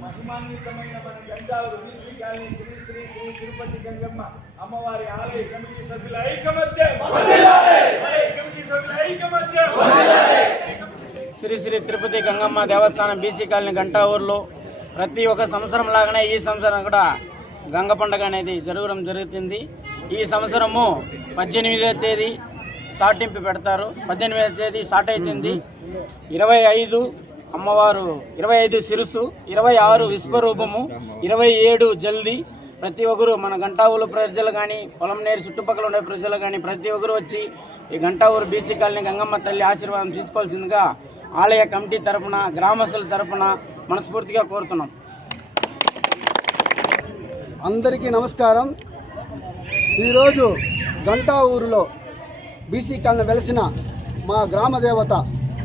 మహిమాన్వితమైన మన Gantavooru BC colony Shri Shri Shri Tirupati Gangamma అమ్మవారి ఆలయ కమిటీ సభ్యుల ఐకమత్యం శ్రీ శ్రీ తిరుపతి గంగమ్మ దేవస్థానం బీసీ కాలనీ గంటావూరులో ప్రతి ఒక్క సంవత్సరం లాగానే ఈ సంవత్సరం కూడా గంగ పండుగ అనేది జరగడం జరుగుతుంది. ఈ సంవత్సరము 18వ తేదీ సాటింపు పెడతారు. 18వ తేదీ స్టార్ట్ అవుతుంది. 25 అమ్మవారు, 25 శిరస్సు, 26 విశ్వరూపము, 27 జల్దీ. ప్రతి ఒక్కరు మన గంటావూరు ప్రజలు కానీ పొలంనేరు చుట్టుపక్కల ఉండే ప్రజలు కానీ ప్రతి ఒక్కరు వచ్చి ఈ గంటావూరు బీసీ కాలనీ గంగమ్మ తల్లి ఆశీర్వాదం తీసుకోవాల్సిందిగా ఆలయ కమిటీ తరఫున గ్రామస్తుల తరఫున మనస్ఫూర్తిగా కోరుతున్నాం. అందరికీ నమస్కారం. ఈరోజు గంటావూరులో బీసీ కాలనీ వెలిసిన మా గ్రామ దేవత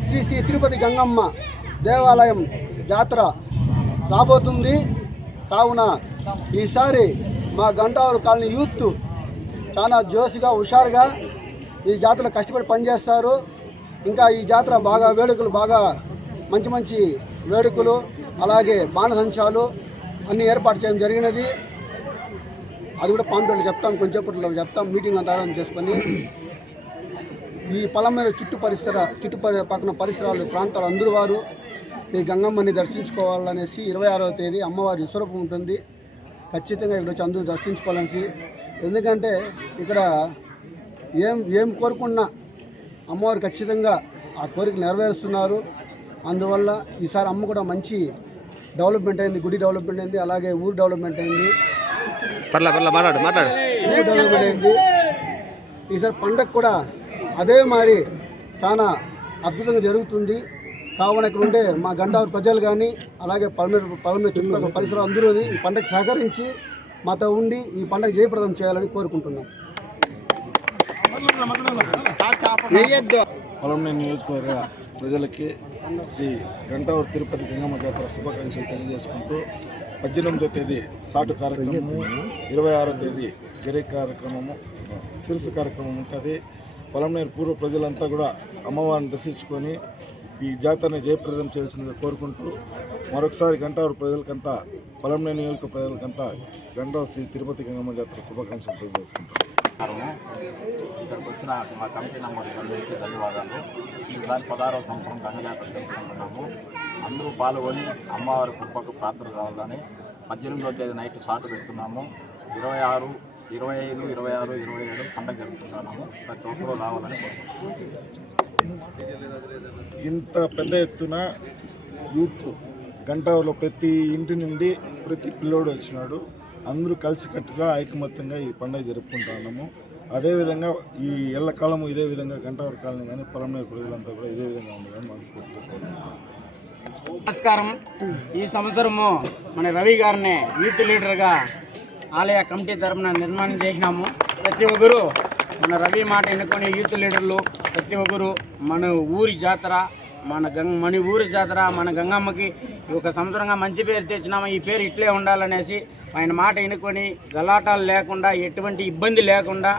శ్రీ శ్రీ తిరుపతి గంగమ్మ దేవాలయం జాతర రాబోతుంది. కావున ఈసారి మా గంటావూరు కాలనీ యూత్ చాలా జోష్గా హుషారుగా ఈ జాతరలో కష్టపడి పనిచేస్తారు. ఇంకా ఈ జాతర బాగా వేడుకలు బాగా మంచి మంచి వేడుకలు అలాగే బాణసంచాలు అన్నీ ఏర్పాటు చేయడం జరిగినది. అది కూడా పాంప్లెట్లు చెప్తాం, కొంచెంసేపట్లో చెప్తాం. మీటింగ్ అంతా చేసుకొని ఈ పొలం మీద చుట్టుపక్కల పరిసరాలు ప్రాంతాలు అందరూ వారు ఈ గంగమ్మని దర్శించుకోవాలనేసి 26వ తేదీ అమ్మవారి విశ్వరూపం ఉంటుంది. ఖచ్చితంగా ఇక్కడ వచ్చి అందరూ దర్శించుకోవాలనేసి, ఎందుకంటే ఇక్కడ ఏం కోరుకున్నా అమ్మవారు ఖచ్చితంగా ఆ కోరిక నెరవేరుస్తున్నారు. అందువల్ల ఈసారి అమ్మ కూడా మంచి డెవలప్మెంట్ అయింది, గుడి డెవలప్మెంట్ అయింది, అలాగే ఊరు డెవలప్మెంట్ అయింది, ఊరు డెవలప్మెంట్ అయింది. ఈసారి పండగ కూడా అదే మరి చాలా అద్భుతంగా జరుగుతుంది. కావున ఇక్కడ ఉండే మా గంటావూరు ప్రజలు కానీ అలాగే పలమనేరు చుట్టుపక్కల పరిసరాలు అందరూ ఈ పండుగ సహకరించి మాతో ఉండి ఈ పండుగ జయప్రదం చేయాలని కోరుకుంటున్నాం. పలమనేరు నియోజకవర్గ ప్రజలకి శ్రీ గంటావూరు తిరుపతి గంగమ్మ జాతర శుభాకాంక్షలు తెలియజేసుకుంటూ 18వ తేదీ సాటు కార్యక్రమము, 26వ తేదీ గరి కార్యక్రమము, శిరస్సు కార్యక్రమం ఉంటుంది. పలమనేరు పూర్వ ప్రజలంతా కూడా అమ్మవారిని దర్శించుకొని ఈ జాతరని జయప్రదం చేయాల్సిందిగా కోరుకుంటూ మరొకసారి గంటావూరు ప్రజలకంతా, పలమనేరు నియోజక ప్రజలకంతా గంటావూరు శ్రీ తిరుపతి గంగమ్మ జాతర శుభాకాంక్షలు తెలియజేసుకుంటాం. ఇక్కడికి వచ్చిన మా కమిటీ నంబర్లందరికీ ధన్యవాదాలు. ఈసారి 16వ సంవత్సరం గంగజాతర జరుపుకుంటున్నాము. అందరూ పాల్గొని అమ్మవారి కృపకు ప్రార్థన కావాలని 18వ తేదీ నైట్ షాట్ పెడుతున్నాము. 26, 25, 26, 27 పండుగ జరుపుకుంటున్నాము. ప్రతి ఒక్కరూ రావాలని ఇంత పెద్ద ఎత్తున యూత్ గంటావూరులో ప్రతి ఇంటి నుండి ప్రతి పిల్లోడు వచ్చినాడు. అందరూ కలిసికట్టుగా ఐకమత్యంగా ఈ పండుగ జరుపుకుంటున్నాము. అదేవిధంగా ఈ ఎల్లకాలము ఇదే విధంగా గంటావూరు కాలనీ కానీ పలమనేరు ప్రజలంతా కూడా ఇదే విధంగా ఉండాలని మనస్ఫూర్తిగా. నమస్కారం. ఈ సంవత్సరము మన రవి గారిని యూత్ లీడర్గా ఆలయ కమిటీ తరఫున నిర్మాణం చేసినాము. ప్రతి ఒక్కరు మన రవి మాట ఎన్నుకొని యూత్ లీడర్లు ప్రతి ఒక్కరు మన ఊరి జాతర మన ఊరి జాతర మన గంగమ్మకి ఒక సంవత్సరంగా మంచి పేరు తెచ్చినాము. ఈ పేరు ఇట్లే ఉండాలనేసి ఆయన మాట ఎన్నుకొని గలాటాలు లేకుండా ఎటువంటి ఇబ్బంది లేకుండా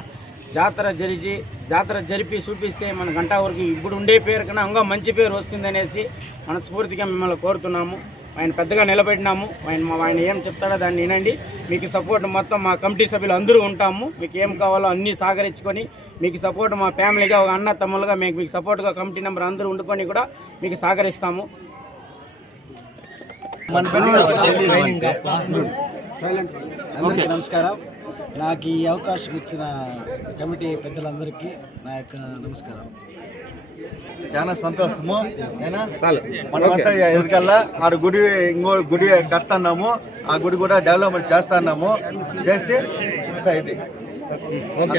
జాతర జరిపి చూపిస్తే మన గంటావూరుకి ఇప్పుడు ఉండే పేరు కన్నా ఇంకా మంచి పేరు వస్తుందనేసి మనస్ఫూర్తిగా మిమ్మల్ని కోరుతున్నాము. ఆయన పెద్దగా నిలబెట్టినాము. ఆయన ఏం చెప్తాడో దాన్ని వినండి. మీకు సపోర్ట్ మొత్తం మా కమిటీ సభ్యులు అందరూ ఉంటాము. మీకు ఏం కావాలో అన్నీ సహకరించుకొని మీకు సపోర్ట్ మా ఫ్యామిలీగా ఒక అన్న తమ్ములుగా మీకు సపోర్ట్గా కమిటీ నెంబర్ అందరూ ఉండుకొని కూడా మీకు సహకరిస్తాము. అందరికీ నమస్కారం. నాకు ఈ అవకాశం ఇచ్చిన కమిటీ పెద్దలందరికీ నా యొక్క నమస్కారం. చాలా సంతోషము. మనమంతా ఎదుకల్లా ఆడ గుడి ఇంకో గుడి కడుతున్నాము. ఆ గుడి కూడా డెవలప్మెంట్ చేస్తున్నాము. చేసి ఇది ఓకే.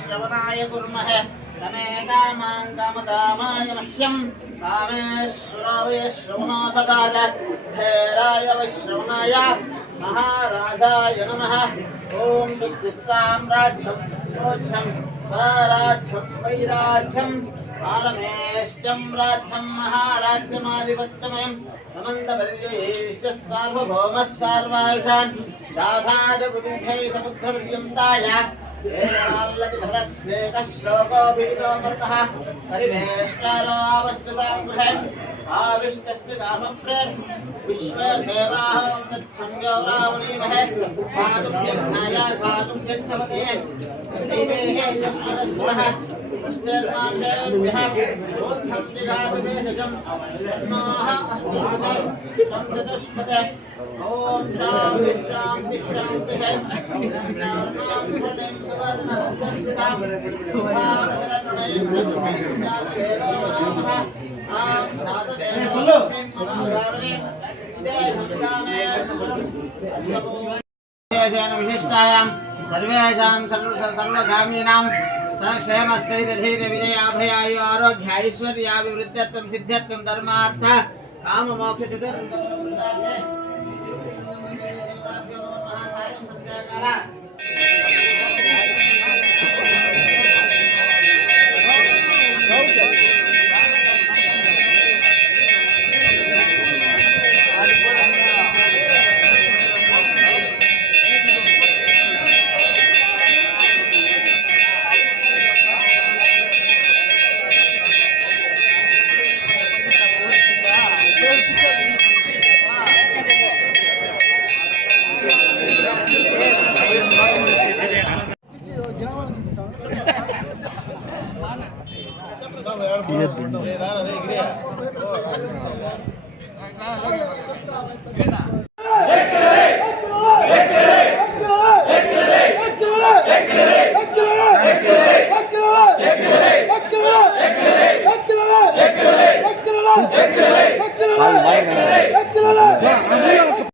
శ్రవణాయ కుర్మహే తమే కామాన్ కామకామాయ మహ్యం కామేశ్వరాయ శ్రవణో దదాత ధైర్యాయ వైశ్రవణాయ మహారాజాయ నమః. ఓం స్వస్తి సామ్రాజ్యం మోక్షం స్వరాజ్యం వైరాజ్యం పారమేష్ట్యం రాజ్యం మహారాజ్యమాధిపత్యమయం సమందపర్యయేష్య సార్వభౌమः సార్వాయుషాన్ దాధాద బుద్ధిభ్యై సముద్రమర్యంతాయ శ్లోకోపీతోమృతః పరివేష్టారోవస్థితాంబుధే ఆవిష్టస్య కామప్రేర్ విశ్వదేవాహం తత్సంయోరావణీమహే పాదుభ్యజ్ఞాయ పాదుభ్యజ్ఞపతే దైవేహ శస్వరస్పురః పుష్టిర్మాభ్యేభ్యः ఊర్ధ్వం దిగాదుభేషజం నోః అష్టిమతే సంచతుష్పతే. ఓం శాంతి శాంతి శాంతిః. విశిష్టాయాం సర్వేషాం సర్వగామినాం సక్షేమస్థైర్యధైర్యవిజయాభయాయు ఆరోగ్య ఐశ్వర్యాభివృద్ధ్యర్థం సిద్ధ్యర్థం ధర్మార్థ కామమోక్ష చతుర్విధ